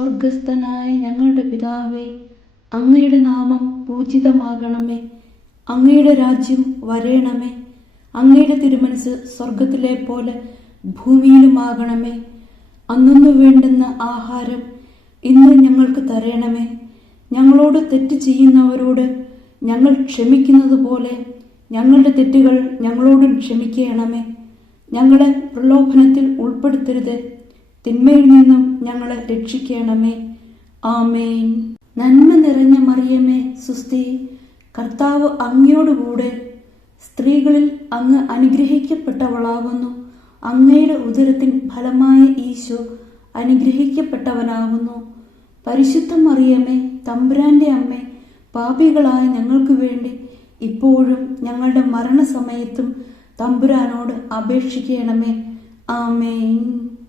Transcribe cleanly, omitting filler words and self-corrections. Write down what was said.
സ്വർഗസ്ഥനായ ഞങ്ങളുടെ പിതാവേ, അങ്ങയുടെ നാമം പൂജിതമാകണമേ. അങ്ങയുടെ രാജ്യം വരേണമേ. അങ്ങയുടെ തിരുമനസ് സ്വർഗത്തിലെ പോലെ ഭൂമിയിലുമാകണമേ. അന്നു വേണ്ടുന്ന ആഹാരം ഇന്ന് ഞങ്ങൾക്ക് തരണമേ. ഞങ്ങളോട് തെറ്റ് ചെയ്യുന്നവരോട് ഞങ്ങൾ ക്ഷമിക്കുന്നത് പോലെ ഞങ്ങളുടെ തെറ്റുകൾ ഞങ്ങളോടും ക്ഷമിക്കണമേ. ഞങ്ങളെ പ്രലോഭനത്തിൽ ഉൾപ്പെടുത്തരുത്, തിന്മയിൽ നിന്നും ഞങ്ങളെ രക്ഷിക്കണമേ. ആമേൻ. നന്മ നിറഞ്ഞ മറിയമേ, സുസ്തി, കർത്താവ് അങ്ങയോടുകൂടെ സ്ത്രീകളിൽ അങ്ങ് അനുഗ്രഹിക്കപ്പെട്ടവളാകുന്നു. അങ്ങയുടെ ഉദരത്തിൻ ഫലമായ ഈശോ അനുഗ്രഹിക്കപ്പെട്ടവനാകുന്നു. പരിശുദ്ധ മറിയമേ, തമ്പുരാന്റെ അമ്മേ, പാപികളായ ഞങ്ങൾക്ക് വേണ്ടി ഇപ്പോഴും ഞങ്ങളുടെ മരണസമയത്തും തമ്പുരാനോട് അപേക്ഷിക്കണമേ. ആമേൻ.